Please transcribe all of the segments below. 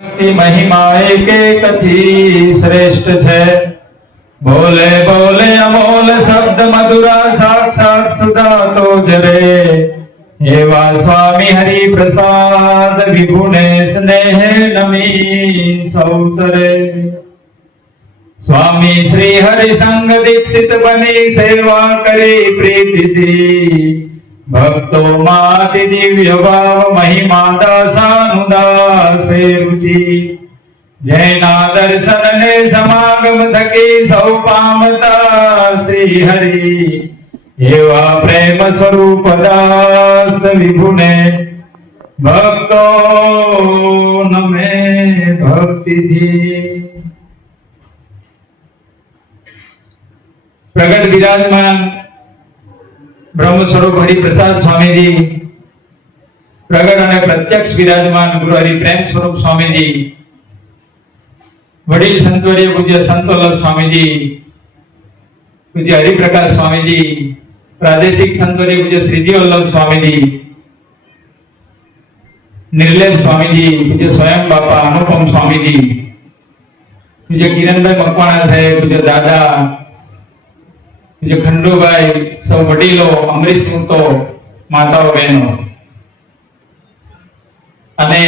महिमा एक कथी श्रेष्ठ छे। बोले बोले अमोल शब्द मधुरा साक्षात सुधा तो जरे। एवा स्वामी हरि प्रसाद विभुने स्नेह नमी सौतरे। स्वामी श्री हरि संग दीक्षित बनी सेवा करी प्रीति दी। भक्तो माति दिव्य भाव महिमा दासानुदासे रुचि। जैना दर्शन ने समागम थकी सौ पामता श्री हरि। एवा प्रेम स्वरूप दास विभुने भक्तो नमे भक्ति थी। प्रगट विराजमान ब्रह्म स्वरूप हरिप्रसाद स्वामी जी, प्रगट અને પ્રત્યક્ષ વિરાજમાન ગુરુ હરિ પ્રેમ સ્વરૂપ સ્વામીજી, વડીલ સંતવર્ય પૂજ્ય સંતોલભ સ્વામીજી, પૂજ્ય હરિપ્રકાશ સ્વામીજી, પ્રાદેશિક સંતવર્ય પૂજ્ય શ્રીજી વલ્લભ સ્વામીજી, નિર્લેપ સ્વામીજી, પૂજ્ય સ્વયં બાપા અનુપમ સ્વામીજી, પૂજ્ય કિરણભાઈ મકવાણા સાહેબ, પૂજ્ય દાદા, પૂજ્ય ખંડુભાઈ, સૌ વડીલો, અમરીશ મુક્તો, માતાઓ બહેનો અને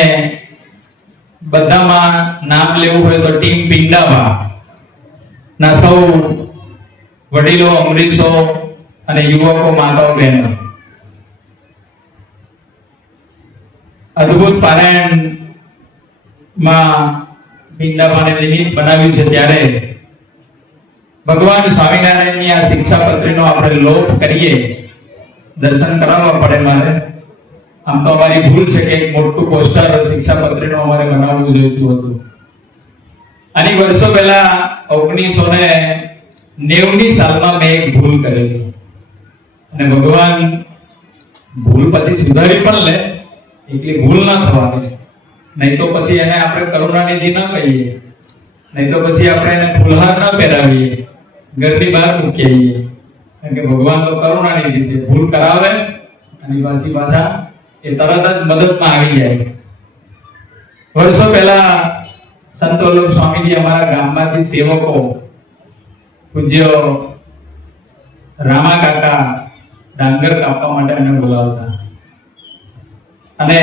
બધામાં નામ લેવું હોય તો ટીમ પિંડાબા ના સૌ વડીલો, અમરીશો અને યુવકો, માતાઓ બહેનો, અદ્ભુત પારાયણ માં પિંડાબાને નિમિત્ત બનાવ્યું છે ત્યારે ભગવાન સ્વામિનારાયણની આ શિક્ષાપત્રીનો આપણે લોપ કરીએ, દર્શન કરાવવા પડે મારે. આમ તો અમારી ભૂલ છે કે એક મોટું પોસ્ટર શિક્ષાપત્રીનું અમારે બનાવવું જોઈતું હતું. આની વર્ષો પહેલા 1990ની સાલમાં મેં એક ભૂલ કરેલી અને ભગવાન ભૂલ પછી સુધારી પણ લે, એટલી ભૂલ ના થવા દે, નહીં તો પછી એને આપણે કરુણાનિધિ ન કહીએ, નહીં તો પછી આપણે એને ફુલહાર ન પહેરાવીએ, ઘરની બહાર મૂકી આવીએ. કારણ કે ભગવાન તો કરુણાનિધિ છે, ભૂલ કરાવે અને પાછી પાછા એ તરત જ મદદમાં આવી જાય. વર્ષો પહેલા સંત વલ્લભ સ્વામીજી અમારા ગામમાંથી સેવકો પૂજ્ય રામા કાકા ડાંગર કાપવા માટે અમે બોલાવતા અને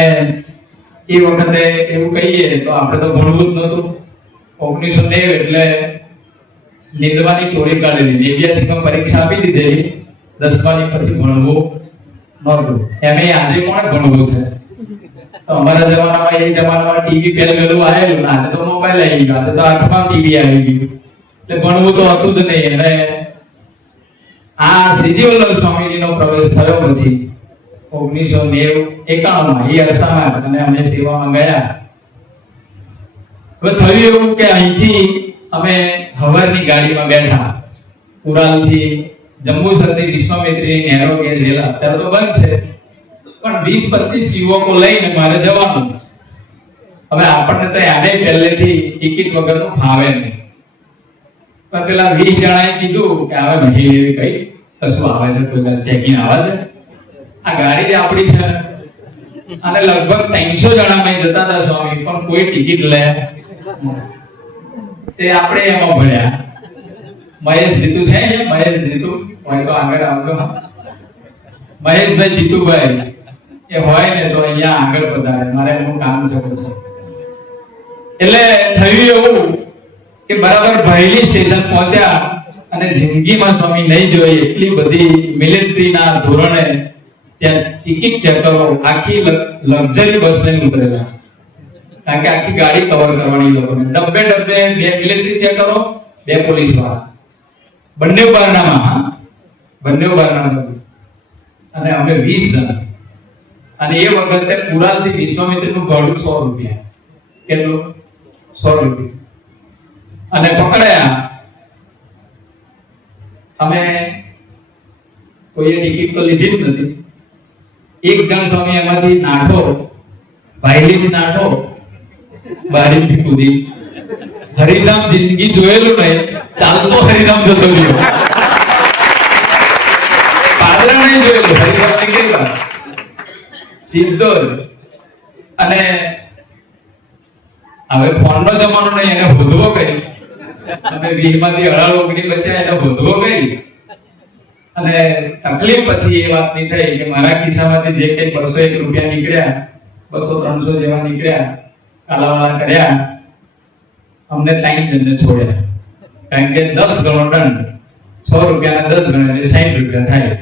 એ વખતે એવું કહીએ તો આપણે તો ભણવું જ નહોતું. 1990 એટલે નિંદવાની ટોરી કાઢેલી, 89માં પરીક્ષા આપી દીધેલી, 10માની પછી ભણવું નહોતું. એમ આજે કોણ ભણવું છે? તો અમારા જમાનામાં એ જમાનામાં ટીવી પહેલું આવેલું, આજે તો મોબાઈલ આવી ગયો, આજે તો 8માં ટીવી આવી ગયું, એટલે ભણવું તો હતું જ નહીં. અને આ શ્રીજી વલ્લભ સ્વામીજીનો પ્રવેશ થયો પછી 1991માં એ અરસામાં અને અમે સેવામાં ગયા. હવે થયું એવું કે અહીંથી અમે હવારની ગાડીમાં બેઠા, પુરાલથી જંબુસરથી વિશ્વામિત્રીની નહેરો ગેર ગયેલા. અત્યારે તો બંધ છે, પણ 20-25 યુવકો લઈને મારે જવાનું. હવે આપણને તો આને પહેલેથી ટિકિટ વગરનું ફાવે નહીં, પણ પેલા 20 જણાએ કીધું કે આવે નહીં એવી કઈ કશું આવે છે, કોઈ ચેકિંગ આવે છે, આ ગાડી આપણી છે. અને લગભગ 300 જણા મેં જતા હતા સ્વામી, પણ કોઈ ટિકિટ લે તે આપણે એમાં ભણ્યા. મહેશ જીતુ છે, મહેશ જીતુ હોય તો આગળ આવજો. મહેશભાઈ જીતુભાઈ એ હોય ને તો અહીંયા આગળ પધારે, મારે એનું કામ છે પછી. એટલે થયું એવું કે બરાબર ભરેલી સ્ટેશન પહોંચ્યા અને જિંદગીમાં સ્વામી નહીં જોઈ એટલી બધી મિલિટરીના ધોરણે ત્યાં ટિકિટ ચેક કરો, આખી લક્ઝરી બસ લઈને ઉતરેલા. કારણ કે આખી ગાડી કવર કરવાની લોકોને, ડબ્બે ડબ્બે 2 મિલિટરી ચેક કરો, 2 પોલીસ વાળા, બંને બારણામાં, બંને બારણામાં. અને અમે 20 જણા. અને એ વખતે પુરાલથી વિશ્વામિત્રીનું ભાડું 100 રૂપિયા. કેટલું? 100 રૂપિયા. અને પકડાયા. અમે કોઈએ ટિકિટ તો લીધી જ નથી. એક જણ સ્વામી એમાંથી નાઠો, ભાઈલીથી નાઠો, બારીથી કૂદી. હરિધામ જિંદગી જોયેલું નહીં, ચાલતો હરિધામ જતો રહ્યો. પાદરા નહીં જોયેલું, હરિધામ નીકળી ગયા. સીધો અને હવે ફોનનો જમાનો નહીં, એને હોધવો કરી અને 20 માંથી 18 ઓગણી બચ્યા, એને હોધવો કરી અને તકલીફ પછી એ વાતની થઈ કે મારા ખિસ્સામાંથી જે કંઈ 201 રૂપિયા નીકળ્યા, 200-300 જેવા નીકળ્યા, કાલાવાળા કર્યા, અમને 3 જણને છોડ્યા. કારણ કે 10 ગણો દંડ, 100 રૂપિયાના 10 ગણા એટલે 60 રૂપિયા થાય.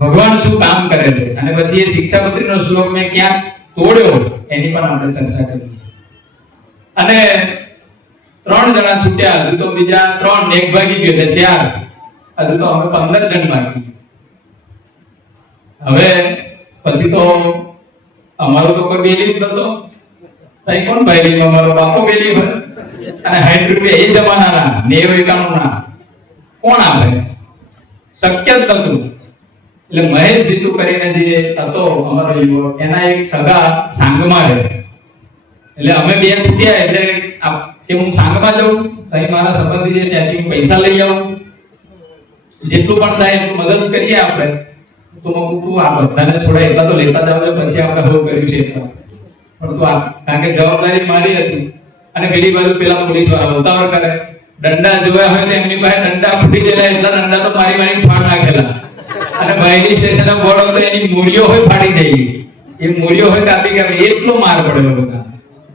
ભગવાન શું કામ કરે છે? અને પછી એ શિક્ષાપત્રીનો શ્લોક મેં ક્યાંક તોડ્યો, એની પણ આપણે ચર્ચા કરી. અને 3 જણા છૂટ્યા, હજુ તો બીજા 3 એક ભાગી ગયો એટલે 4, હજુ તો અમે 15 જણ બાકી. હવે પછી તો અમારો તો કોઈ બેલી જ નતો, તઈ કોણ ભાઈ? અમારો બાપો બેલી ભર અને 60 રૂપિયા એ જમાનાના 90-91 ના કોણ આપે? શક્ય જ નતું. એટલે મહેશ જીતુ કરીને જે હતો અમારો યુવક, એના એક સગા સાંગમાં રહે, એટલે અમે 2 છૂટ્યા. એટલે કે હું સાંગમાં જાઉં, અહીં મારા સંબંધી છે ત્યાંથી હું પૈસા લઈ આવું, જેટલું પણ થાય એટલું મદદ કરીએ આપણે. તો તું આ બધાને છોડાય એટલા તો લેતા જાવ, પછી આપણે હવે કર્યું છે એટલા. પણ તું આ, કારણ કે જવાબદારી મારી હતી. અને પેલી બાજુ પેલા પોલીસ વાળા ઉતાવળ કરે, દંડા જોયા હોય તો એમની પાસે દંડા ફૂટી ગયેલા, એટલા દંડા તો મારી ફાડ નાખેલા. અને ભાઈની સ્ટેશન બોર્ડ હતો, એની મૂળીઓ હોય ફાટી જાય, એ મૂળીઓ હોય કાપી કાપી, એટલો માર પડેલો બધા.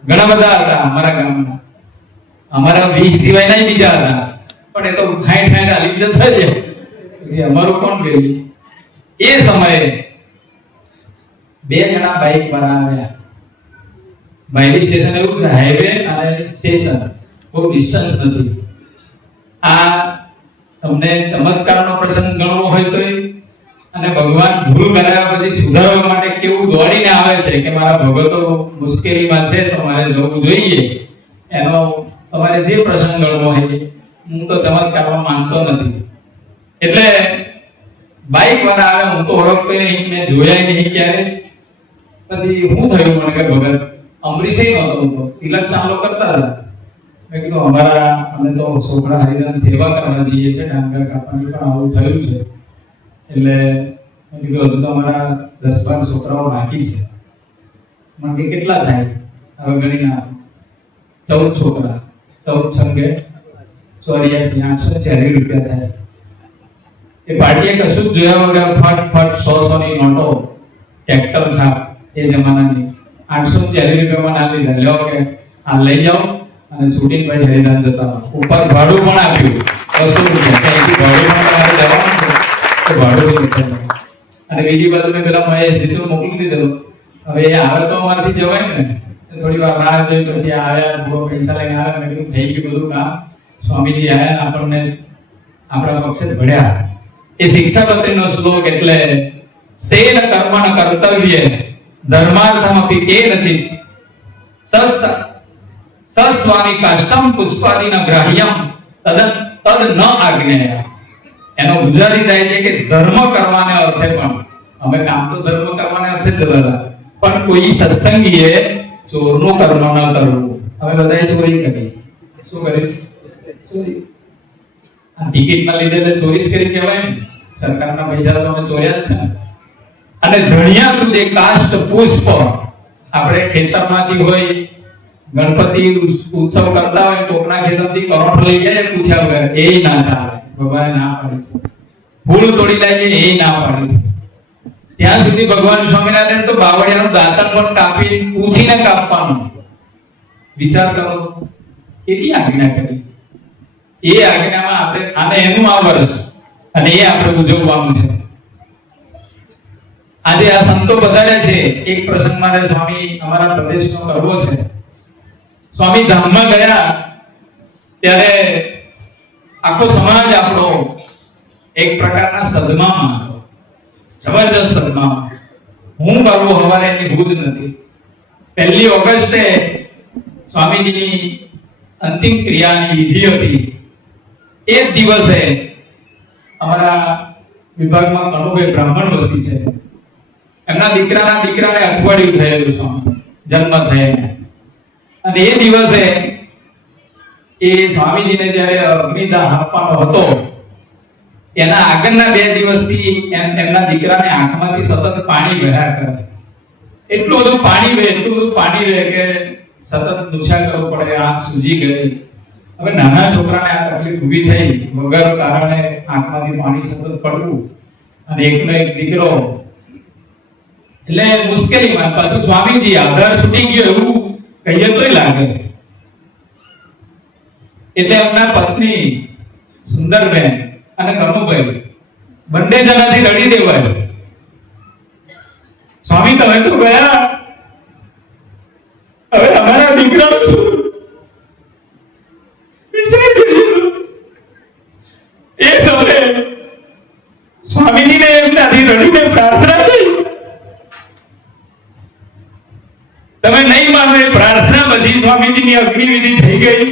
ઘણા બધા હતા અમારા ગામના, અમારા 20 સિવાય ના બીજા હતા, પણ એ તો 60 હાલી જતા જ. પછી અમારું કોણ ગયેલું? એ સમયે 2 જણા બાઇક વાળા આવ્યા. બાયડી સ્ટેશન એવું છે, હાઈવે અને સ્ટેશન બહુ ડિસ્ટન્સ નથી. આ તમને ચમત્કારનો પ્રસંગ ગણવો હોય તો, અને ભગવાન ભૂલ કર્યા પછી સુધારવા માટે કેવું દોડીને આવે છે કે મારા ભગતો મુશ્કેલીમાં છે તો મારે જવું જોઈએ, એનો તમારે જે પ્રસંગ ગણવો હોય. હું તો ચમત્કારમાં માનતો નથી. એટલે બાઇક વાળા આવે, હું તો ઓળખતો નહીં, મેં જોયા નહીં ક્યારે. પછી હું થયું મને કે ભગત અમરીશે નહોતો, હું તો તિલક ચાંદલો કરતા હતા. મેં કીધું અમે તો છોકરા હરિદાન સેવા કરવા જઈએ છીએ, ડાંગર કાપવાની, પણ આવું થયું છે. એટલે મેં કીધું હજુ તો અમારા 10-12 છોકરાઓ બાકી છે. મને કે કેટલા થાય? હવે ગણી ના 14 છોકરા, 14 છંગે 84, 840 રૂપિયા થાય. એ પાર્ટીએ કશું જ જોયા વગર ફટ 100 ની નોટો, ટ્રેક્ટર છાપ એ જમાનાની, 840 રૂપિયામાં ના લીધા. લ્યો કે આ લઈ જાઓ અને છૂટીને ભાઈ હરિદાન જતા. ઉપર ભાડું પણ આપ્યું 200 રૂપિયા, ત્યાંથી ભાડું પણ તમારે જવાનું છે તો ભાડું પણ. અને બીજી બાજુ મેં પેલા મહેશ જીતુ મોકલી દીધેલો. હવે એ આવે તો અમારાથી જવાય ને, થોડી વાર રાહ જોઈ, પછી આવ્યા, બહુ પૈસા લઈને આવ્યા. મેં કીધું થઈ ગયું બધું કામ. સ્વામીજી આવ્યા, આપણને આપણા પક્ષે ભળ્યા. એ શિક્ષાપત્રીનો શ્લોક એટલે સ્તેન કર્મણ કર્તવ્ય ધર્માર્થમપી કે રચિત સસ્વામી કાષ્ટમ પુષ્પાદિન ગ્રાહ્યમ તદ ન આજ્ઞેય. એનો ગુજરાતી થાય છે કે ધર્મ કરવાને અર્થે પણ, અમે કામ તો ધર્મ કરવાને અર્થે જ હતા, પણ કોઈ સત્સંગીએ ચોરનું કર્મ ન કરવું. હવે બધાએ ચોરી કરી. શું કર્યું? ચોરી. આ ટિકિટના લીધે ચોરી જ કરી કહેવાય ને. સરકારના પૈસા તો અમે ચોર્યા જ છે. અને ધણિયા તું જે કાષ્ટ પુષ્પ આપણે ખેતરમાંથી હોય, ગણપતિ ઉત્સવ કરતા હોય, કોકના ખેતરથી કરોડ લઈ જાય પૂછ્યા વગર, એ ના ચાલે. ભગવાન ના પાડી છે. ફૂલ તોડી લાવીએ એ ના પાડી છે. ત્યાં સુધી ભગવાન સ્વામિનારાયણ તો બાવળિયાનું દાંતણ પણ કાપી પૂછીને કાપવાનું. વિચાર કરો કેટલી આજ્ઞા કરી. એ આજ્ઞામાં આપણે આને એનું આ વર્ષ અને એ આપણે ઉજવવાનું છે. આજે આ સંતો બધાડ્યા છે. એક પ્રસંગ મારે સ્વામી અમારા પ્રદેશનો કરવો છે. સ્વામી ધામમાં ગયા ત્યારે આખો સમાજ આપણો એક પ્રકારના સદમામાં હતો, જબરજસ્ત સદમામાં. હું કરવું હવારે એની ભૂજ નથી. 1 ઓગસ્ટે સ્વામીજીની અંતિમ ક્રિયાની વિધિ હતી. એ જ દિવસે અમારા વિભાગમાં કનુભાઈ બ્રાહ્મણ વસી છે, એમના દીકરાને અઠવાડિયું થયેલું સ્વામી જન્મ થયેલો. અને એ દિવસે એ સ્વામીજીને જ્યારે અગ્નિદાહ આપવાનો હતો, એના આગળના 2 દિવસથી એમના દીકરાને આંખમાંથી સતત પાણી વહ્યા કરે. એટલું બધું પાણી વહે કે સતત દુષા કરવું પડે, આંખ સૂજી ગઈ. હવે નાના છોકરાને આ તકલીફ ઊભી થઈ, વગર કારણે આંખમાંથી પાણી સતત પડવું, અને એકનો એક દીકરો, એટલે મુશ્કેલીમાં. પાછું સ્વામીજી આધાર છૂટી ગયો એવું કહીએ તોય લાગે. એટલે એમના પત્ની સુંદરબેન અને કનુભાઈ બંને જણાથી રડી દેવાય, સ્વામી તમે તો ગયા, હવે અમારા દીકરાનું શું? એ સમયે સ્વામીજીને એમનાથી રડીને પ્રાર્થના થઈ. તમે નહીં માનો, એ પ્રાર્થના પછી સ્વામીજીની અગ્નિવિધિ થઈ ગઈ.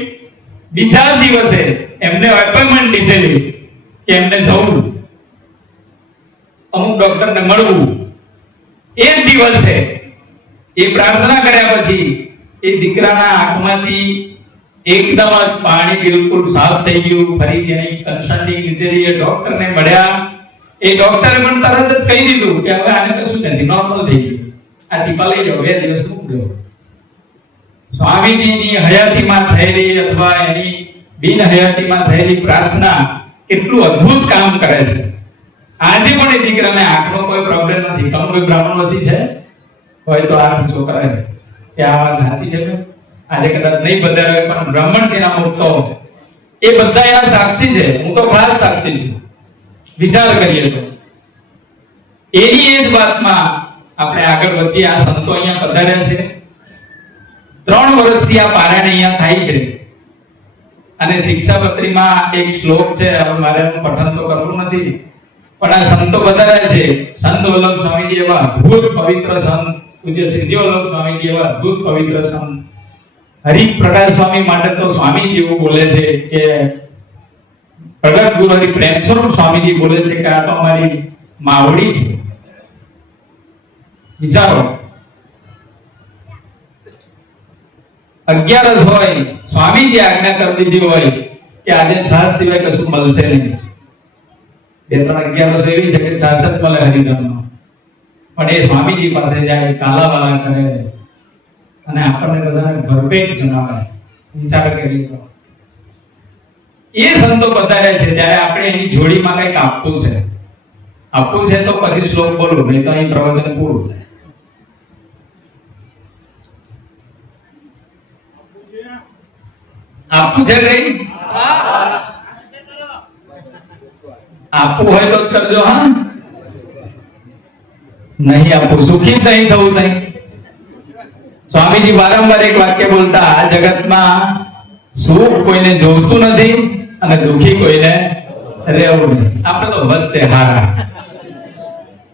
બીજા દિવસે એમને એપોઇન્ટમેન્ટ લીધેલી કે એમને જવું, અમુક ડોક્ટરને મળવું. એ દિવસે એ પ્રાર્થના કર્યા પછી એ દીકરાના આંખમાંથી એકદમ જ પાણી બિલકુલ સાફ થઈ ગયું. ફરી જેની કન્સલ્ટિંગ લીધેલી એ ડોક્ટરને મળ્યા. એ ડોક્ટરે પણ તરત જ કહી દીધું કે હવે આને કશું નથી, નોર્મલ થઈ ગયું, આ દીપા લઈ જાઓ, 2 દિવસ મૂકી દો. સ્વામીજીની હયાતીમાં થયેલી અથવા એની બિન હયાતીમાં થયેલી પ્રાર્થના કેટલું અદ્ભુત કામ કરે છે. આજે પણ એ દીકરાને આંખનો કોઈ પ્રોબ્લેમ નથી. કોઈ બ્રાહ્મણ વસી છે હોય તો આંખ ઊંચો કરે કે આ વાત સાચી છે. આજે કદાચ નહીં બદલાવે પણ બ્રાહ્મણ છે ના મુક્તો એ બધા એના સાક્ષી છે. હું તો ખાસ સાક્ષી છું. વિચાર કરીએ તો એની એ જ વાતમાં આપણે આગળ વધીએ. આ સંતો અહીંયા પધાર્યા છે. 3 વર્ષથી આ પારાયણ અહીંયા થાય છે. અને શિક્ષાપત્રીમાં એક શ્લોક છે, હવે મારે પઠન તો કરવું નથી, પણ આ સંતો પધાર્યા છે. સંત વલ્લભ સ્વામીજી એવા અદ્ભુત પવિત્ર સંત, પૂજ્ય શ્રીજી વલ્લભ સ્વામીજી એવા અદ્ભુત પવિત્ર સંત. હરિપ્રકાશ સ્વામી માટે તો સ્વામીજી એવું બોલે છે કે પ્રગટ ગુરુ હરિ પ્રેમ સ્વરૂપ સ્વામીજી બોલે છે કે આ તો અમારી માવડી છે. વિચારો, 11 હોય, સ્વામીજી આજ્ઞા કરી દીધી હોય કે આજે છાસ સિવાય કશું મળશે નહીં. 2-3 11 એવી છે કે છાસ જ મળે હરિનામમાં, પણ એ સ્વામીજી પાસે જાય, કાલાવાલા કરે અને આપણને બધાને ભરપેટ જણાવે. વિચાર કરી લો. એ સંતો પધાર્યા છે ત્યારે આપણે એની જોડીમાં કંઈક આપવું છે. આપવું છે તો પછી શ્લોક બોલું, નહીં તો અહીં પ્રવચન પૂરું. આપવું છે કઈ? આપવું હોય તો જ કરજો. હા, નહીં આપવું, સુખી જ નહીં થવું નહીં. સ્વામીજી વારંવાર એક વાક્ય બોલતા, આ જગતમાં સુખ કોઈને જોતું નથી અને દુખી કોઈને રહેવું નહીં. આપણે તો વચ્ચે હારા.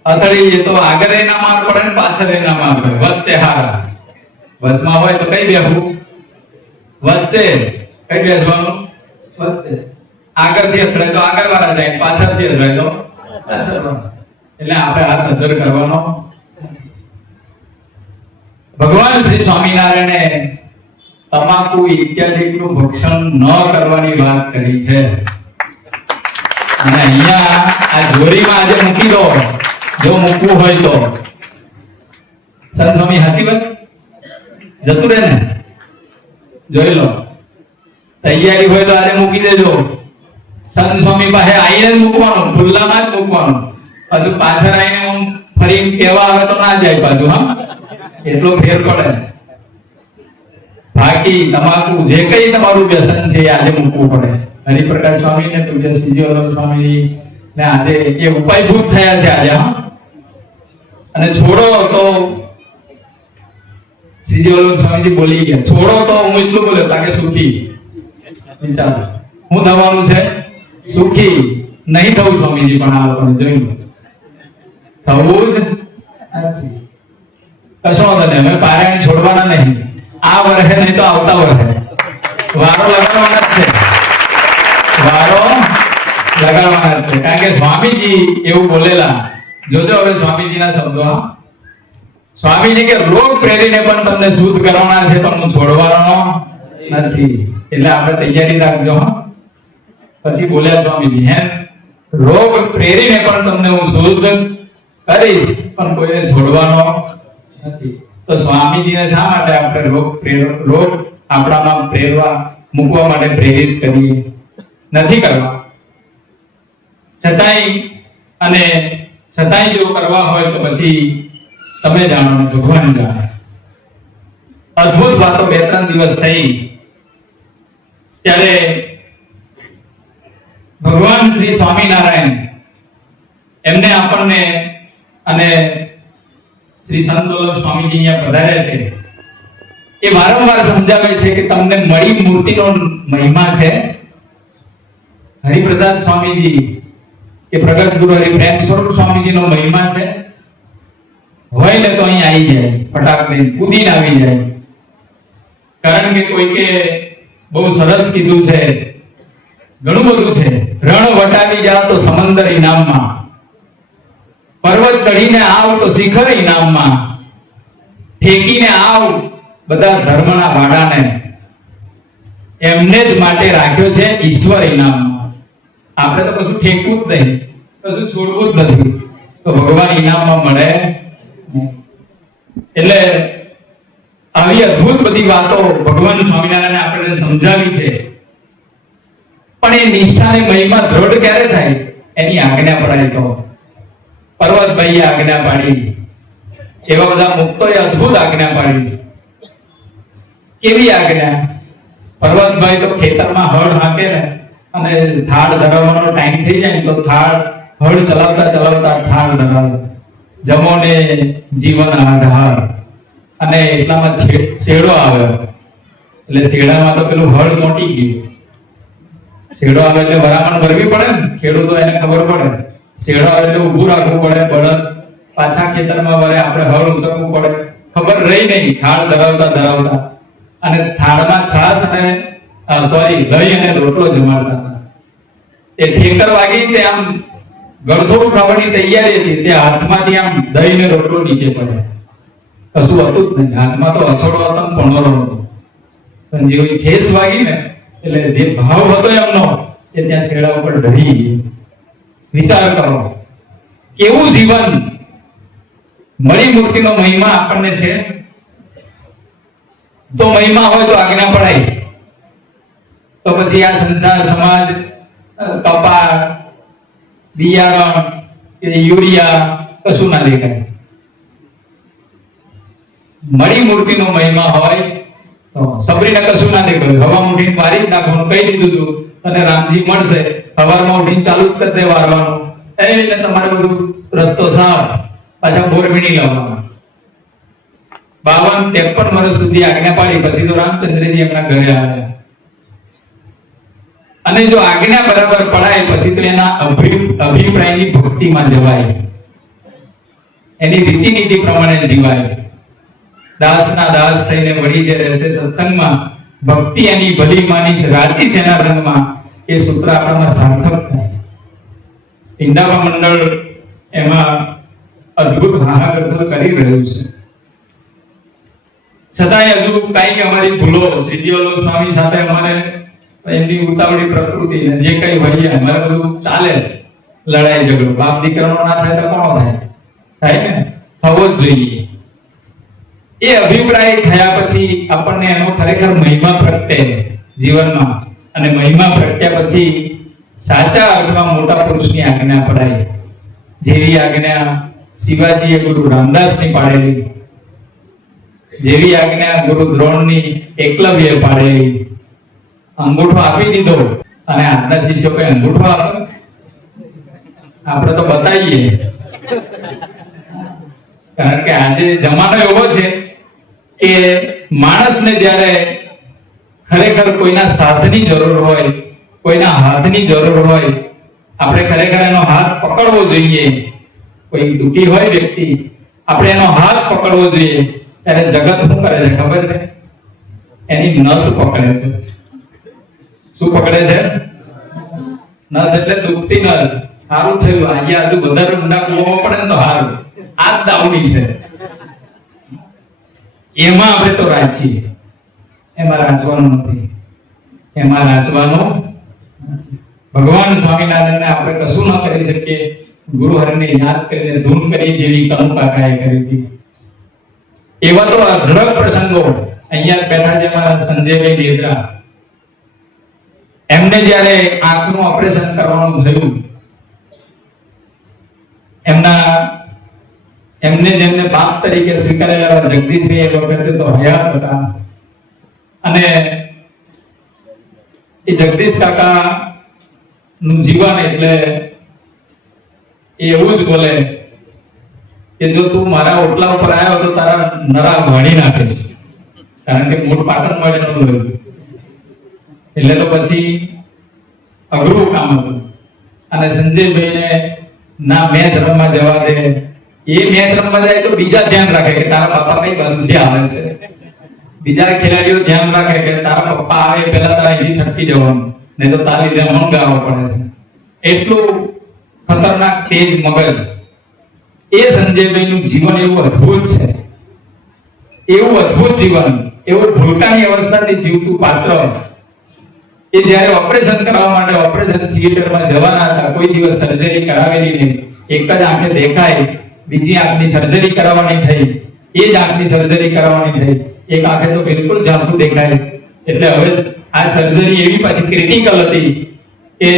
અથડી તો આગળ ના માર પડે ને પાછળ ના માર પડે, વચ્ચે હારા. બસમાં હોય તો કઈ બેહવું? વચ્ચે. કઈ બેસવાનું? વચ્ચે. આગળથી અથડાય તો આગળ વાળા જાય, પાછળથી અથડાય તો પાછળ વાળા. એટલે આપણે હાથ અધર કરવાનો. ભગવાન શ્રી સ્વામિનારાયણે તમાકુ ઇત્યાદિનું ભક્ષણ ન કરવાની વાત કરી છે. અને અહીંયા આ જોડીમાં આજે મૂકી દો, જો મૂકવું હોય તો. સંત સ્વામી સાચી વાત જતું રહે ને, જોઈ લો. તૈયારી હોય તો આજે મૂકી દેજો. સંત સ્વામી પાસે આઈને જ મૂકવાનું, ખુલ્લામાં જ મૂકવાનું. હજુ પાછળ આવીને ફરી કહેવા આવે તો ના જાય પાછું. હા, એટલો ફેર પડે. બાકી તમાકુ જે કઈ તમારું વ્યસન છે એ આજે મૂકવું પડે. હરિપ્રકાશ સ્વામી ને પૂજ્ય શ્રીજી વલ્લભ સ્વામી ને આજે એ ઉપાયભૂત થયા છે આજે. હા, અને છોડો તો શ્રીજી વલ્લભ સ્વામીજી બોલી ગયા, છોડો તો હું એટલું બોલ્યો તાકે સુખી. વિચારો, હું થવાનું છે? સુખી નહીં થવું. સ્વામીજી પણ આ લોકોને જોઈ લો, થવું જ નથી. કશો વાંધો નહીં, અમે પારાયણ છોડવાના નહીં. આ વર્ષે નહીં તો આવતા વર્ષે વારો લગાડવાના જ છે. વારો લગાડવાના જ છે. કારણ કે સ્વામીજી એવું બોલેલા. જોજો હવે સ્વામીજીના શબ્દો. સ્વામીજી કે રોગ પ્રેરીને પણ તમને શુદ્ધ કરવાના છે, પણ હું છોડવાનો નથી. એટલે આપણે તૈયારી રાખજો. પછી બોલ્યા સ્વામીજી, હે રોગ પ્રેરીને પણ તમને હું શુદ્ધ કરીશ, પણ કોઈને છોડવાનો નથી. તો સ્વામીજીને શા માટે આપણે રોજ આપણામાં પ્રેરવા મૂકવા માટે પ્રેરિત કરીએ? નથી કરવા. છતાંય જો કરવા હોય તો પછી તમે જાણો ને ભગવાન જાણે. અદ્ભુત વાતો 2-3 દિવસ થઈ ત્યારે ભગવાન શ્રી સ્વામિનારાયણ એમને આપણને અને શ્રી સંત વલ્લભ સ્વામીજી અહીંયા પધાર્યા છે એ વારંવાર સમજાવે છે કે તમને મળી મૂર્તિનો મહિમા છે. હરિપ્રસાદ સ્વામીજી કે પ્રગટ ગુરુ હરિપ્રેમ સ્વરૂપ સ્વામીજીનો મહિમા છે. હોય ને તો અહીં આવી જાય, ફટાક દઈને કૂદીને આવી જાય. કારણ કે કોઈકે બહુ સરસ કીધું છે, ઘણું બધું છે. રણ વટાવી જાવ તો સમંદર ઇનામમાં, પર્વત ચડીને આવ તો શિખર ઇનામમાં, ઠેકીને આવ બધા ધર્મના વાડાને, એમને જ માટે રાખ્યો છે ઈશ્વર ઇનામમાં. આપણે તો કશું ઠેકવું જ નહીં, કશું છોડવું જ નથી, તો ભગવાન ઇનામમાં મળે. એટલે આવી અદ્ભુત બધી વાતો ભગવાન સ્વામિનારાયણે આપણને સમજાવી છે. પણ એ નિષ્ઠાને મહિમા દ્રઢ ક્યારે થાય? એની આજ્ઞા પડાય તો. પર્વતભાઈએ આજ્ઞા પાડી, એવા બધા મુક્તોએ અદ્ભુત આજ્ઞા પાડી. કેવી આજ્ઞા? પર્વતભાઈ તો ખેતરમાં હળ હાંકે ને અને થાળ ધરાવવાનો ટાઈમ થઈ જાય તો હળ ચલાવતા થાળ ધરાવે. જમો ને જીવન આધાર. અને એટલામાં શેડો આવ્યો, એટલે શેડામાં તો પેલું હળ ચોંટી ગયું. શેડો આવે એટલે વરામણ ભરવી પડે ને, ખેડૂતો એને ખબર પડે. શેડો આવે એટલે ઊભું રાખવું પડે, બળદ પાછા ખેતરમાં વરે, આપણે હળ ઉંચકવું પડે. ખબર રહી નહીં થાળ ધરાવતા અને થાળમાં છાશ અને દહીં અને રોટલો જમાડતા હતા. એ ઠેકર વાગી તે આમ ગળથોડું ખાવાની તૈયારી હતી, તે હાથમાંથી આમ દહીં ને રોટલો નીચે પડે. કશું હતું જ નહીં હાથમાં, તો અછોડો હતો ને પણોરો હતો. પણ જેવી ઠેસ વાગી ને એટલે જે ભાવ હતો એમનો એ ત્યાં શેડા ઉપર ઢળી ગયો. વિચાર કરો કેવું જીવન! મળી મૂર્તિનો મહિમા આપણને છે તો મહિમા હોય તો આજ્ઞા પડાય. તો પછી આ સંસાર સમાજ કપા બિયારણ કે યુરિયા કશું ના દેખાય. મળી મૂર્તિનો મહિમા હોય તો સબરીને કશું ના દેખાય. હવા ઉઠીને વારી જ નાખવાનું કહી દીધું હતું, અને રામજી મળશે સવારમાં ઉઠીને ચાલુ જ કરી દે વારવાનું. એટલે તમારે બધું રસ્તો સાફ, પાછા બોર વીણી લાવવાના. 52-53 વર્ષ સુધી આજ્ઞા પાડી, પછી તો રામચંદ્રજી એમના ઘરે આવ્યા. અને જો આજ્ઞા બરાબર પડાય પછી તો એના અભિપ્રાયની ભક્તિમાં જવાય, એની રીતિ નીતિ પ્રમાણે જીવાય. દાસના દાસ થઈને વળી જે રહેશે સત્સંગમાં, ભક્તિ એની ભલી માની રાચી સેના રંગમાં, એ સૂત્ર આપણામાં સાર્થક થાય. ઇન્દાવા મંડળ એમાં અદ્ભુત હાહાકાર કરી રહ્યું છે. છતાંય હજુ કઈક અમારી ભૂલો, શ્રી વલ્લભ સ્વામી સાથે અમારે એમની ઉતાવળી પ્રકૃતિ ને જે કઈ હોય અમારે બધું ચાલે. લડાઈ ઝઘડો બાપ દીકરાનો ના થાય તો કોનો થાય ને? થવો જ જોઈએ. એ અભિપ્રાય થયા પછી આપણને એનો ખરેખર મહિમા પ્રગટે જીવનમાં, અને મહિમા પ્રગટ્યા પછી સાચા અર્થમાં મોટા પુરુષની આજ્ઞા પડાય. જેવી આજ્ઞા શિવાજીએ ગુરુ રામદાસની પાડેલી, જેવી આજ્ઞા ગુરુ દ્રોણની એકલવ્યે પાડેલી. અંગૂઠો આપી દીધો, અને આજના શિષ્યો કઈ અંગૂઠો આપે? આપણે તો બતાવીએ. કારણ કે આજે જમાનો એવો છે કે માણસને જ્યારે ખરેખર કોઈના સાથની જરૂર હોય, કોઈના હાથની જરૂર હોય, આપણે ખરેખર એનો હાથ પકડવો જોઈએ. કોઈ દુઃખી હોય વ્યક્તિ, આપણે એનો હાથ પકડવો જોઈએ. ત્યારે જગત શું કરે છે ખબર છે? એની નસ પકડે છે. શું પકડે છે? નસ એટલે દુખતી નસ. સારું થયું અહીંયા હજુ વધારે ઊંડા કૂવામાં પડે ને તો સારું. આ જ દાવની છે. એમાં આપણે તો રાચીએ, એમાં રાચવાનું નથી. એમાં રાચવાનું ભગવાન સ્વામિનારાયણને આપણે કશું ન કરી શકીએ. ગુરુ હરિને યાદ કરીને ધૂન કરી જેવી કનુ કાકાએ કરી હતી. એવા તો અઢળક પ્રસંગો અહીંયા બેઠા છે અમારા સંજયભાઈ દેદરા, એમને જ્યારે આંખનું ઓપરેશન કરવાનું થયું, એમને જેમને બાપ તરીકે સ્વીકારેલા જગદીશભાઈ એ વખતે તો હયાત હતા, અને એ જગદીશ કાકા નું જીવન એટલે એવું જ બોલે કે જો તું મારા ઓટલા ઉપર આવ્યો તો તારા નરા ભાણી નાખે છે, કારણ કે મૂળ પાટણ મળેલું રહ્યું એટલે તો પછી અઘરું કામ હતું. અને સંજયભાઈને ના મેચ રમવા જવા દે, એ મેચ રમવા જાય તો બીજા ધ્યાન રાખે કે તારા પપ્પા કઈ બાજુથી આવે છે, બીજા ખેલાડીઓ ધ્યાન રાખે કે તારા પપ્પા આવે પહેલા તારા અહીંથી છટકી જવાનું, નહીં તો તારી લીધે મંગાવવો પડે છે. એટલું ખતરનાક તેજ મગજ એ સંજયભાઈનું જીવન એવું અદ્ભુત છે, એવું અદ્ભુત જીવન, એવું ભૂલકાની અવસ્થાથી જીવતું પાત્ર. એ જ્યારે ઓપરેશન કરવા માટે ઓપરેશન થિયેટરમાં જવાના હતા, કોઈ દિવસ સર્જરી કરાવેલી નહીં, એક જ આંખે દેખાય, બીજી આંખની સર્જરી કરાવવાની થઈ, એ જ આંખની સર્જરી કરાવવાની થઈ, એક આંખે તો બિલકુલ ઝાંખું દેખાય. એટલે હવે આ સર્જરી એવી પાછી ક્રિટિકલ હતી કે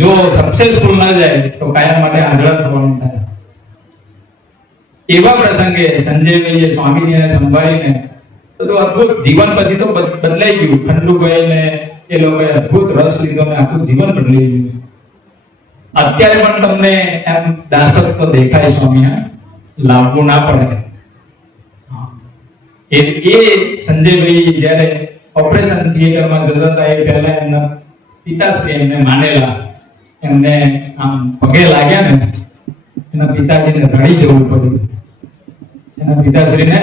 જો સક્સેસફુલ ન જાય તો કાયમ માટે આંધળા થવાનું થાય. એવા પ્રસંગે સંજયભાઈએ સ્વામીજીને સંભાળીને તો અદ્ભુત જીવન પછી તો બદલાઈ ગયું. ખંડુભાઈને એ લોકોએ અદ્ભુત રસ લીધો અને આખું જીવન બદલાઈ ગયું. અત્યારે પણ તમને એમ દાસત્વ દેખાય સ્વામી, લાવવું ના પડે. એ સંજયભાઈ જ્યારે ઓપરેશન થિયેટરમાં જતા હતા, એ પહેલા એમના પિતાશ્રી એમને માનેલા, એમને આમ પગે લાગ્યા ને, એના પિતાજીને રડી જવું પડ્યું, એના પિતાશ્રીને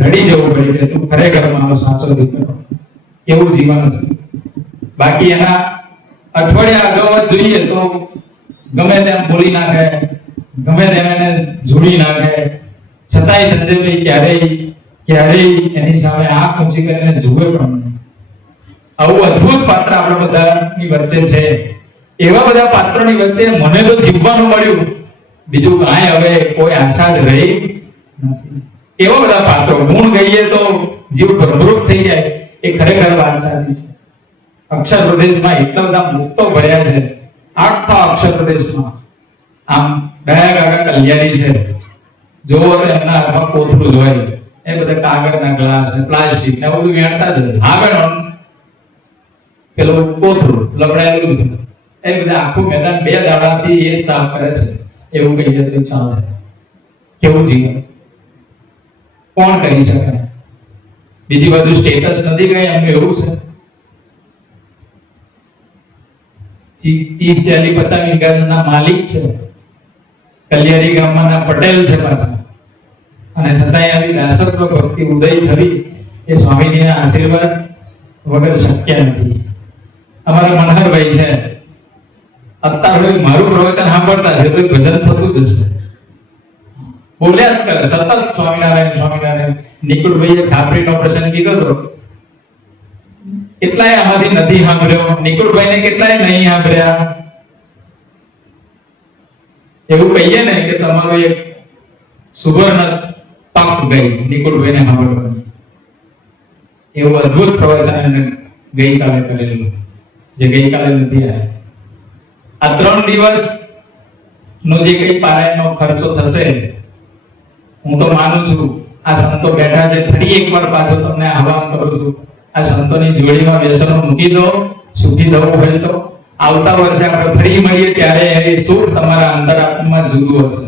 રડી જવું પડ્યું કે તું ખરેખર મારો સાચો દીકરો. એવું જીવન છે. બાકી એના અઠવાડિયા અગાઉ જ જોઈએ તો ગમે તેમ બોલી નાખે, ગમે તેમ એને જોડી નાખે, છતાંય સંજયભાઈ ક્યારેય એની સામે આંખ ઊંચી કરીને જુએ પણ નહીં. આવું અદ્ભુત પાત્ર આપણા બધાની વચ્ચે છે. એવા બધા પાત્રોની વચ્ચે મને તો જીવવાનું મળ્યું, બીજું કાંઈ હવે કોઈ આશા જ રહી નથી. એવા બધા પાત્રો ગુણ ગઈએ તો જીવ ભરભરૂપ થઈ જાય, એ ખરેખર વાત સાચી છે. અક્ષર પ્રદેશમાં એટલા બધા મુક્તો ભર્યા છે, આખા અક્ષર પ્રદેશમાં. આમ દયા કાકા કલ્યાણી છે, જોવો તો એમના હાથમાં કોથળું હોય, એ બધા કાગળના ગ્લાસ ને પ્લાસ્ટિક ને બધું વેણતા જ આગળ પેલું કોથળું લબડાયેલું એ બધા આખું મેદાન 2 દાડાથી એ સાફ કરે છે. એવું કહીએ તો ચાલે. કેવું જીવન કોણ કરી શકે? બીજી બાજુ સ્ટેટસ નથી ગઈ એમ એવું છે. 30-40-50 વીઘાના માલિક છે, કલ્યારી ગામના પટેલ છે પાછા, અને છતાંય આવી દાસત્વ ભક્તિ ઉદય થવી એ સ્વામીજીના આશીર્વાદ વગર શક્ય નથી. અમારા મનહરભાઈ છે, અત્યારે મારું પ્રવચન સાંભળતા છે તો ભજન થતું જ હશે, બોલ્યા જ કરે સતત સ્વામિનારાયણ સ્વામિનારાયણ. નિકુળભાઈએ છાપરીનો પ્રસંગ કીધો હતો, કેટલાય આમાંથી નથી સાંભળ્યો, નિકુળભાઈને કેટલાય નહીં સાંભળ્યા. એવું કહીએ ને કે તમારો એક સુવર્ણ તક ગઈ નિકુળભાઈને સાંભળવાની. એવું અદ્ભુત પ્રવચન ગઈકાલે કરેલું, જે ગઈકાલે નથી આવ્યા. આ 3 દિવસ નો જે કઈ પારાયણનો ખર્ચો થશે, હું તો માનું છું આ સંતો બેઠા છે, ફરી એકવાર પાછો તમને આહ્વાન કરું છું, આ સંતોની જોડીમાં વ્યસનો મૂકી દો. સુખી થવું હોય તો આવતા વર્ષે આપણે ફરી મળીએ ત્યારે એ સુખ તમારા અંતરાત્મામાં જુદું હશે.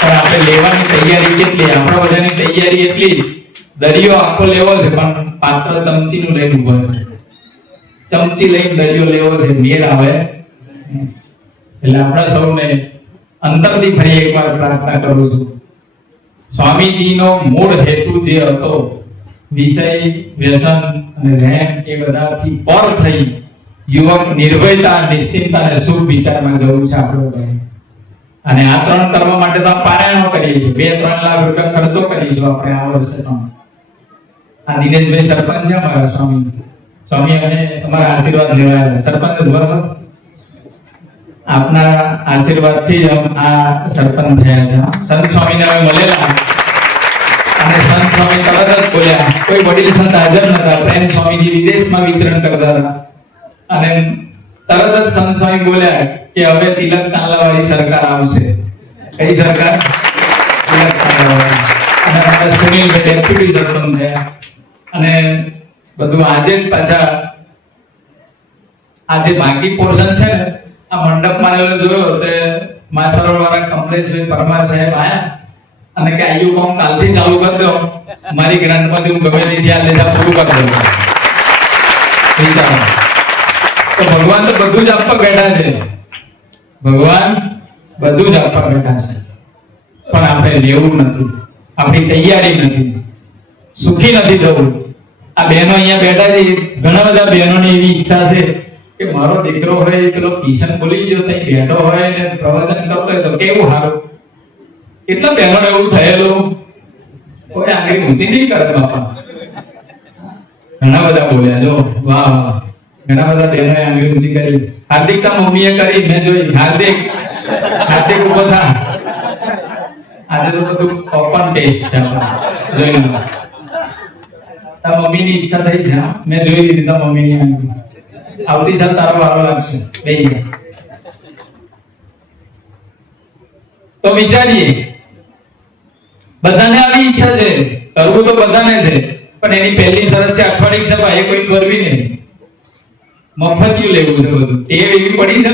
પણ આપણે લેવાની તૈયારી કેટલી, આપણા બધાની તૈયારી એટલી. દરિયો આખો લેવો છે પણ પાત્ર ચમચીનું લઈને ઉભો છે. ચમચી લઈને દરિયો લેવો છે, મેળ આવે. એટલે આપણા સૌને અંતરથી ફરી એકવાર પ્રાર્થના કરું છું, સ્વામીજીનો મૂળ હેતુ જે હતો વિષય વ્યસન અને રહેમ એ બધાથી પર થઈ યુવક નિર્ભયતા, નિશ્ચિંતા અને શુભ વિચારમાં જવું છે આપણે. અને આ 3 કરવા માટે તો પારાયણો કરીએ છીએ, 2-3 લાખ રૂપિયા ખર્ચો કરીશું આપણે આ વર્ષે. આ દિનેશભાઈ સરપંચ છે અમારા સ્વામી, સ્વામી અને તમારા આશીર્વાદ લેવાયા સરપંચ દ્વારા. આપના આશીર્વાદથી જ આ સરપંચ થયા છે. સંત સ્વામીને અમે મળેલા અને સંત સ્વામી તરત જ બોલ્યા, કોઈ વડીલ સંત હાજર નતા, પ્રેમ સ્વામીજી વિદેશમાં વિચરણ કરતા હતા અને તરત જ સંત સ્વામી બોલ્યા કે હવે તિલક તાંલાવાળી સરકાર આવશે. કઈ સરકાર? તિલક તાંલાવાળી. અને અમારા સુનિલભાઈ ડેપ્યુટી સરપંચ થયા અને બધું આજે જ પાછા આ જે બાકી પોર્શન છે ને આ મંડપમાં જોયો તે માસરોવર વાળા કમલેશભાઈ પરમાર સાહેબ આયા અને કે આયુ કોમ કાલથી ચાલુ કરી દો, મારી ગ્રાન્ટમાંથી હું ગમે તે ત્યાં લેતા પૂરું કરી દઉં. વિચારો તો ભગવાન તો બધું જ આપવા બેઠા છે. ભગવાન બધું જ આપવા બેઠા છે, પણ આપણે લેવું નથી, આપણી તૈયારી નથી, સુખી નથી થવું. આ બહેનો અહીંયા બેઠા છે, ઘણા બધા બહેનોની એવી ઈચ્છા છે કે મારો દીકરો હોય પેલો કિશન બોલી ગયો ત્યાં બેઠો હોય ને પ્રવચન કરતો હોય તો કેવું સારું. કેટલા બહેનો એવું થયેલું, કોઈ આંગળી ઊંચી નહીં કરે બાપા. ઘણા બધા બોલ્યા, જો વાહ વાહ, ઘણા બધા બહેનોએ આંગળી ઊંચી કરી. હાર્દિકતા મમ્મીએ કરી, મેં જોઈ. હાર્દિક હાર્દિક ઉભો થા. આજે તો બધું ઓપન ટેસ્ટ છે, જોઈ લો. તારા મમ્મીની ઈચ્છા થઈ છે, મેં જોઈ લીધી તારા મમ્મીની આંગળી. આવતી સાલ તારો વારો લાગશે. તો વિચારીએ, બધાને આવી ઈચ્છા છે, કરવું તો બધાને છે, પણ એની પહેલી શરત છે અઠવાડિક સભા એ કોઈ કરવી નહીં. મફતિયું લેવું છે બધું. એ એવી પડી છે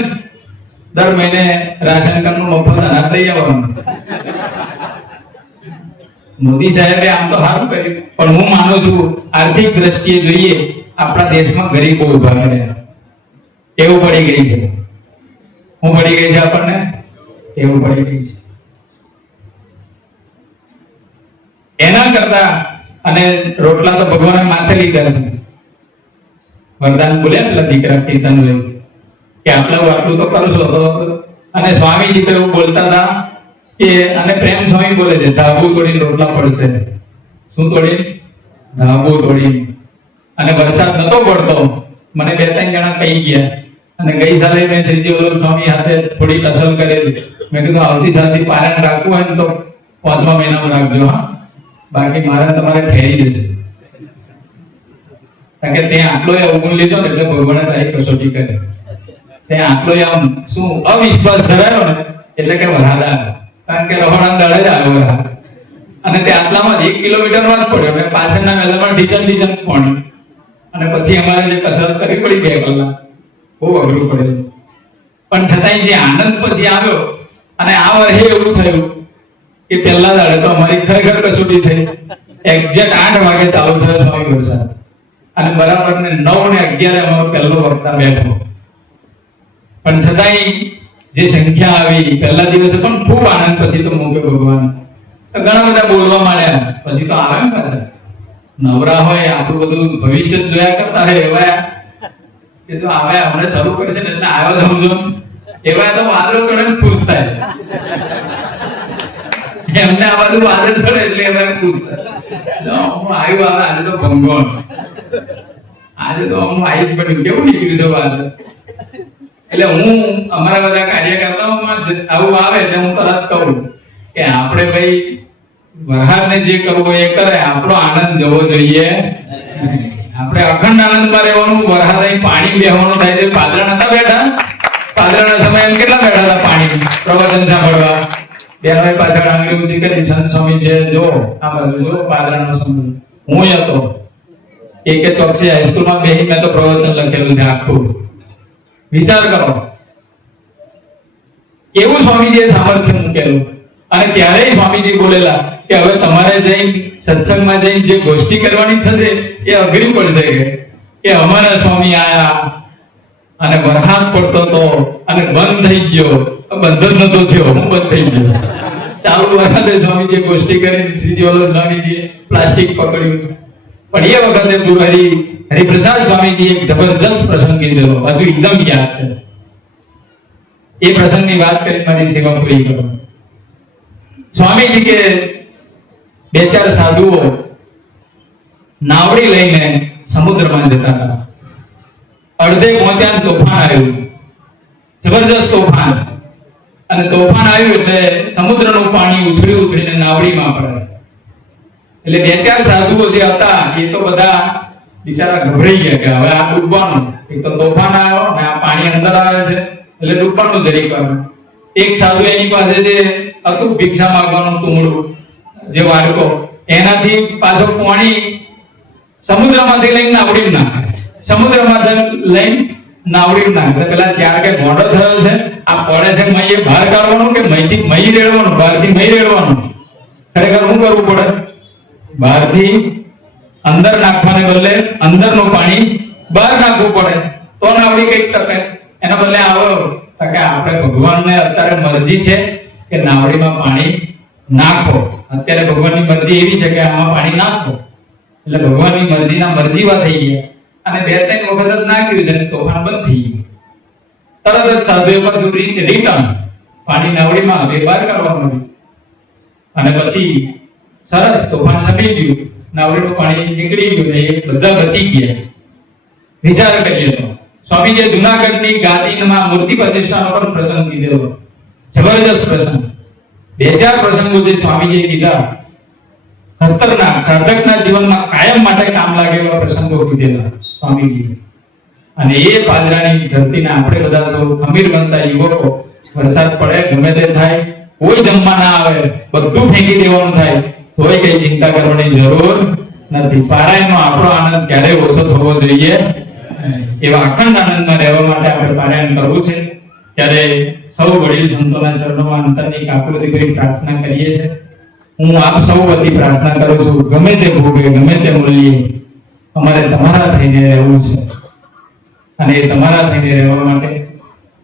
દર મહિને રાશન કાર્ડનું મફત અનાજ લઈ આવવાનું. મોદી સાહેબે આમ તો સારું કર્યું, પણ હું માનું છું આર્થિક દ્રષ્ટિએ જોઈએ આપણા દેશમાં ગરીબો ઉભા કર્યા. એવું પડી ગઈ છે. હું પડી ગઈ છે આપણને? એવું પડી ગઈ છે. એના કરતા અને રોટલા તો ભગવાને માથે લીધા છે. વરદાન બોલ્યા પેલા દીકરા કીર્તન લઈ કે આટલું તો કરશો તો. અને સ્વામીજી તો એવું બોલતા હતા કે, અને પ્રેમ સ્વામી બોલે છે, ધાબુ તોડીને રોટલા પડશે. શું તોડી? ધાબુ તોડી. અને વરસાદ નતો પડતો, મને 2-3 જણા કહી ગયા. અને ગઈ સાલે મેં શ્રીજી સ્વામી હાથે થોડી ટસલ કરેલી. મેં કીધું આવતી સાલથી પારણ રાખવું હોય ને તો 5મા મહિનામાં રાખજો, હા, બાકી મારે તમારે ઠેરી જશે. કારણ કે ત્યાં આટલો અવગુણ લીધો ને એટલે ભગવાને તારી કસોટી કરે. ત્યાં આટલો આમ શું અવિશ્વાસ ધરાયો ને એટલે કે વરસાદ, કારણ કે રહોડા દળે જ આવ્યો વરસાદ. અને તે આટલામાં 1 કિલોમીટરમાં જ પડ્યો. મેં પાછળના વેલામાં ડીચન પાણી. અને પછી અમારે જે કસરત કરવી પડી 2 કલાક, બહુ અઘરું પડેલું. પણ છતાંય જે આનંદ પછી આવ્યો, અને આ વર્ષે એવું થયું કે પહેલા દાડે તો અમારી ખરેખર કસોટી થઈ. એક્ઝેક્ટ 8 વાગે ચાલુ થયો સ્વામી વરસાદ, અને બરાબર ને 9 ને 11 અમારો પહેલો વક્તા બેઠો. પણ છતાંય જે સંખ્યા આવી પહેલા દિવસે પણ ખૂબ આનંદ. પછી તો મૂકે ભગવાન ઘણા બધા બોલવા માંડ્યા. પછી તો આવે ને પાછા નવરા હોય, આપણું બધું ભવિષ્ય જોયા કરતા હોય એવા કે જો આવે હમણાં શરૂ કરશે ને એટલે આવ્યો સમજો એવા તો વાદળો ચડે ને ખુશ થાય. એમને આ બધું વાદળ ચડે એટલે એવા ખુશ થાય. હું આવ્યું, આવે આજે તો ભંગોળ, આજે તો હું આવી જ પડ્યું, કેવું નીકળ્યું છે વાદળ. એટલે હું અમારા બધા કાર્યકર્તાઓમાં આવું આવે એટલે હું તરત કહું કે આપણે ભાઈ વરસાદને જે કરવું એ કરે, આપણો આનંદ જવો જોઈએ. આપણે અખંડ આનંદમાં રહેવાનું. વરસાદ અહીં પાણી બેહવાનું થાય છે. પાદરા નતા બેઠા? પાદરાના સમયે કેટલા બેઠા હતા પાણી પ્રવચન સાંભળવા? બેનભાઈ પાછળ આંગળી ઊંચી કરી, સંત સ્વામી છે જો આ બાજુ જો પાદરાનો સમય. હું હતો એક ચોકસી હાઈસ્કૂલમાં બેસી મેં તો પ્રવચન લખેલું છે આખું. વિચાર કરો એવું સ્વામીજીએ સામર્થ્ય મૂકેલું. અને ત્યારે સ્વામીજી બોલેલા કે હવે તમારે જઈને સત્સંગમાં જઈને જે ગોષ્ઠી કરવાની થશે એ અઘરી પડશે. કે અમારા સ્વામી આયા અને વરસાદ પડતો હતો અને બંધ થઈ ગયો. બંધ જ નતો થયો, હું બંધ થઈ ગયો. ચાલુ વખતે સ્વામીજીએ ગોષ્ઠી કરી, શ્રીજી સ્વામીજીએ પ્લાસ્ટિક પકડ્યું. પણ એ વખતે હરિપ્રસાદ સ્વામીજી એક જબરજસ્ત પ્રસંગ કીધેલો, હજુ એકદમ યાદ છે. એ પ્રસંગની વાત કરી મારી સેવા પૂરી કરો. સ્વામીજી કે 2-4 સાધુઓ નાવડી લઈને સમુદ્રમાં જતા હતા. અડધે પહોંચ્યા તોફાન આવ્યું. જબરજસ્ત તોફાન, અને તોફાન આવ્યું એટલે સમુદ્રનું પાણી ઉછળી ઉછળીને નાવડીમાં પડે. એટલે બે ચાર સાધુઓ જે હતા એ તો બધા બિચારા ગભરાઈ ગયા કે હવે આ ડૂબવાનું, એક તો તોફાન આવ્યો ને આ પાણી અંદર આવે છે એટલે ડૂબવાનું જરી કરવું. એક સાધુ એની પાસે જે હતું ભિક્ષા માંગવાનું તુમડું જે વાડકો, એનાથી પાછો પાણી સમુદ્રમાંથી લઈને નાવડી નાખે, સમુદ્રમાંથી લઈને નાવડી નાખે. પેલા ચાર કે ઘોડો થયો છે, આ પડે છે મય બહાર કાઢવાનું કે મયથી મય રેડવાનું, બહારથી મય રેડવાનું. ખરેખર શું કરવું પડે? બહારથી અંદર નાખવાને બદલે અંદરનું પાણી બહાર નાખવું પડે, તો નાવડી કઈક ટકે. એના બદલે આવો કે આપણે ભગવાનને અત્યારે મરજી છે કે નાવડીમાં પાણી નાખો. અત્યારે ભગવાનની મરજી એવી છે કે આમાં પાણી નાખો, એટલે ભગવાનની મરજીના મરજીવા થઈ ગયા. અને બે ત્રણ વખત જ નાખ્યું છે, તોફાન બંધ થઈ ગયું. તરત જ સાધુએ પાછું રિટર્ન પાણી નાવડીમાં બહાર કાઢવા માંડ્યું, અને પછી સરસ તોફાન શમી ગયું, નાવડીનું પાણી નીકળી ગયું ને એ બધા બચી ગયા. વિચાર કરીએ તો સ્વામીજીએ જુનાગઢની ગાદીમાં મૂર્તિ પ્રતિષ્ઠાનો પણ પ્રસંગ કીધેલો, જબરજસ્ત પ્રસંગ. બે ચાર પ્રસંગો જે સ્વામીજીએ કીધા, ખતરનાક સાધકના જીવનમાં કાયમ માટે કામ લાગે એવા પ્રસંગો કીધેલા સ્વામીજી. અને એ પાદરાની ધરતીને આપણે બધા સૌ ખમીર બનતા યુવકો, વરસાદ પડે ગમે તે થાય, કોઈ જમવા ના આવે, બધું ફેંકી દેવાનું થાય, તોય કઈ ચિંતા કરવાની જરૂર નથી. પારાયણનો આપણો આનંદ ક્યારેય ઓછો થવો જોઈએ એવા અખંડ આનંદમાં રહેવા માટે આપણે પારાયણ કરવું છે. ત્યારે સૌ વડીલ સંતોના ચરણોમાં અંતરની કાકુતિ કરી પ્રાર્થના કરીએ છીએ. હું આપ સૌ વતી પ્રાર્થના કરું છું, ગમે તે ભોગે ગમે તે મૂલ્યે અમારે તમારા થઈને રહેવું છે. અને એ તમારા થઈને રહેવા માટે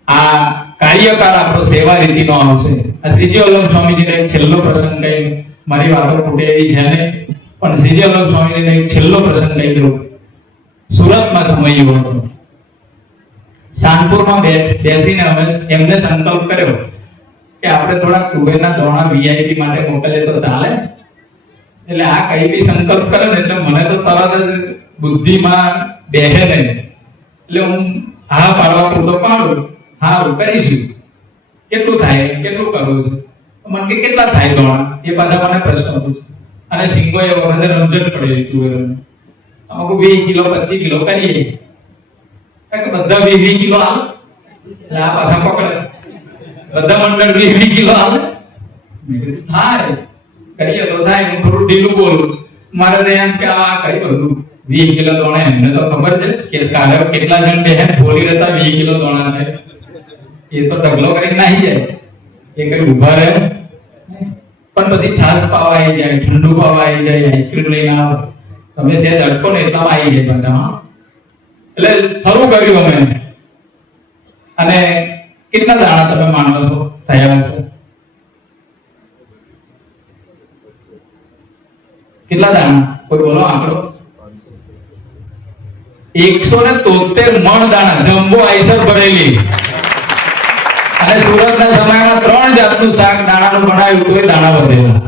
આ કાર્યકાળ આપણો સેવા રીતિનો આવશે. આ શ્રીજી વલ્લભ સ્વામીજીનો એક છેલ્લો પ્રસંગ કહી, મારી વાતો ખૂટે એવી છે ને, પણ શ્રીજી વલ્લભ સ્વામીજીનો એક છેલ્લો પ્રસંગ કહી દઉં. સુરતમાં સમય એવો હતો, સાનપુરમાં બેસીને અમે એમને સંકલ્પ કર્યો કે આપણે થોડા તુવેરના દોણા વીઆઈપી માટે મોકલીએ તો ચાલે. એટલે આ કઈ બી સંકલ્પ કરે ને એટલે મને તો તરત જ બુદ્ધિમાં બેહે ને, એટલે હું હા પાડવા પૂરતો પાડું, હા કરીશું. કેટલું થાય, કેટલું કરવું છે, મને કે કેટલા થાય દોણા, એ બધા મને પ્રશ્ન પૂછે. અને સિંગો એ વખતે રમઝટ પડેલી તુવેરોની, અમુક 20 કિલો 25 કિલો કરીએ, બધા 20 કિલો આવે, એટલે આ પાછા પકડે, બધા મંડળ 20 કિલો આવે, થાય કરીએ તો થાય. હું થોડું ઢીલું બોલું, મારે તો એમ કે આ કઈ બધું 20 કિલો દોણા, એમને તો ખબર છે કે કાલે કેટલા જણ બહેન બોલી રહેતા 20 કિલો દોણા થાય, એ તો ઢગલો કરીને નાહી જાય, એ કઈ ઉભા રહે. પણ પછી છાસ પાવા આવી જાય, ઠંડુ પાવા આવી જાય, આઈસ્ક્રીમ લઈને આવો, તમે સેજ અટકો ને એટલામાં આવી જાય પાછા. એટલે શરૂ કર્યું અમે. અને કેટલા દાણા તમે માનો છો થયા હશે? કેટલા દાણા કોઈ બોલો આંકડો? 173 મણ દાણા, જમ્બો આઈસર ભરેલી. અને સુરતના સમયમાં 3 જાતનું શાક દાણાનું બનાવ્યું તો એ દાણા વધેલા.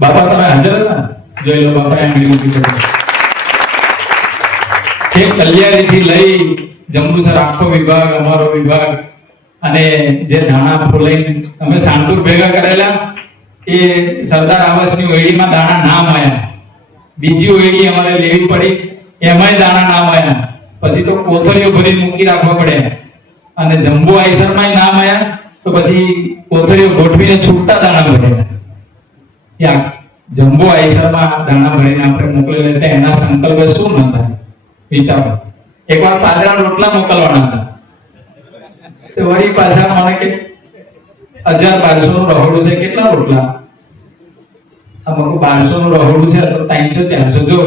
બાપા તમે હાજર હતા? જોઈ લો બાપા આંગળી છે કલ્યાણી થી લઈ જંબુસર આખો વિભાગ, અમારો વિભાગ, અને જે દાણા ફોલાઈને અમે સાંતુર ભેગા કરેલા, એ સરદાર આવાસની ઓયડીમાં દાણા ના મળ્યા, બીજી ઓયડી અમારે લેવી પડી, એમાંય દાણા ના મળ્યા, પછી તો કોથળીઓ ભરી મૂકી રાખવા પડ્યા. અને જમ્બો આઈસરમાં ના મળ્યા તો પછી કોથળીઓ ગોઠવીને છૂટા દાણા ભર્યા. જમ્બો આઈસરમાં દાણા ભરીને આપણે મોકલેલા, એટલે એના સંકલ્પે શું ન થાય વિચારો. એકવાર પાદરા રોટલા મોકલવાના હતા, તો વળી પાછા મને કે 1200 નું રહોડું છે, કેટલા રોટલા? અમુક 1200 નું રહોડું છે તો 300 400 જો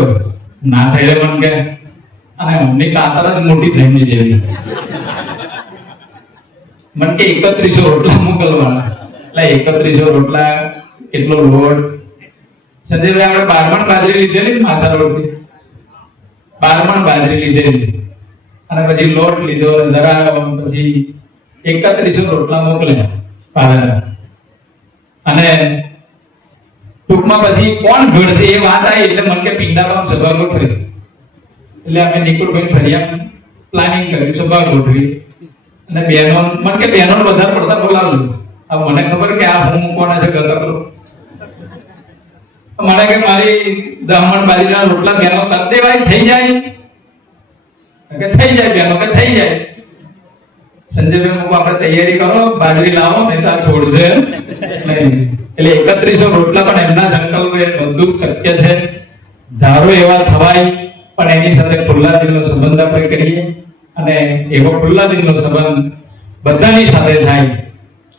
ના થઈ મને કે. અને અમની કાતર જ મોટી થઈને જેવી, મને કે 3100 રોટલા મોકલવાના. એટલે 3100 રોટલા કેટલો લોટ? સંજયભાઈ આપણે 12 મણ બાજરી લીધેલી, માસા રોટલી 12 મણ બાજરી લીધેલી, અને પછી લોટ લીધો, ધરાવ્યો, પછી 3100 રોટલા મોકલ્યા પાદરા. અને ટૂંકમાં પછી કોણ ઘડશે એ વાત આવી, એટલે મને કે પિંડામાં સભા ગોઠવી. એટલે અમે નિકુળભાઈ ફરિયાદ પ્લાનિંગ કર્યું, સભા ગોઠવી. અને બહેનો મને કે બહેનો વધારે પડતા બોલાવજો. હવે મને ખબર કે આ હું કોના છે ગતકલો. મને કે મારી બ્રાહ્મણ બાજરીના રોટલા બહેનો કરી દેવાય થઈ જાય કે થઈ જાય બહેનો કે થઈ જાય. સંજયભાઈ હું આપણે તૈયારી કરો બાજરી લાવો નહીં તો આ છોડશે નહીં. એટલે 3100 રોટલા પણ એમના સંકલ્પે બધું શક્ય છે. ધારો એવા થવાય પણ એની સાથે ખુલ્લા દિલનો સંબંધ આપણે કરીએ અને એવો ખુલ્લા દિલનો સંબંધ બધાની સાથે થાય.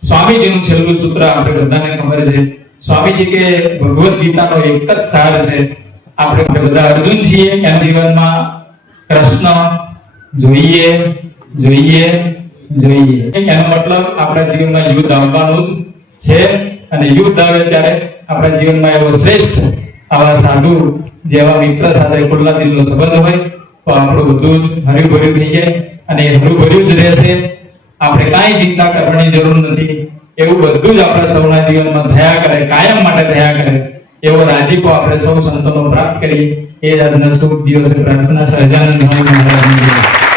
સ્વામીજીનું છેલ્લું સૂત્ર આપણે બધાને ખબર છે. સ્વામીજી કે ભગવદ ગીતાનો એક જ સાર છે. આપણે બધા અર્જુન છીએ. એના જીવનમાં કૃષ્ણ જોઈએ જોઈએ જોઈએ. એનો મતલબ આપણા જીવનમાં યુદ્ધ આવવાનું જ છે અને યુદ્ધ આવે ત્યારે આપણા જીવનમાં એવો શ્રેષ્ઠ આવા સાધુ જેવા મિત્ર સાથે ખુલ્લા દિલનો સંબંધ હોય તો આપણું બધું જ હર્યુભર્યું થઈ જાય અને એ હર્યુભર્યું જ રહેશે. આપણે કાંઈ ચિંતા કરવાની જરૂર નથી. એવું બધું જ આપણા સૌના જીવનમાં થયા કરે, કાયમ માટે થયા કરે એવો રાજીપો આપણે સૌ સંતોનો પ્રાપ્ત કરીએ. એ જ આજના શુભ દિવસે પ્રાર્થના સહજાનંદ સ્વામી મહારાજની.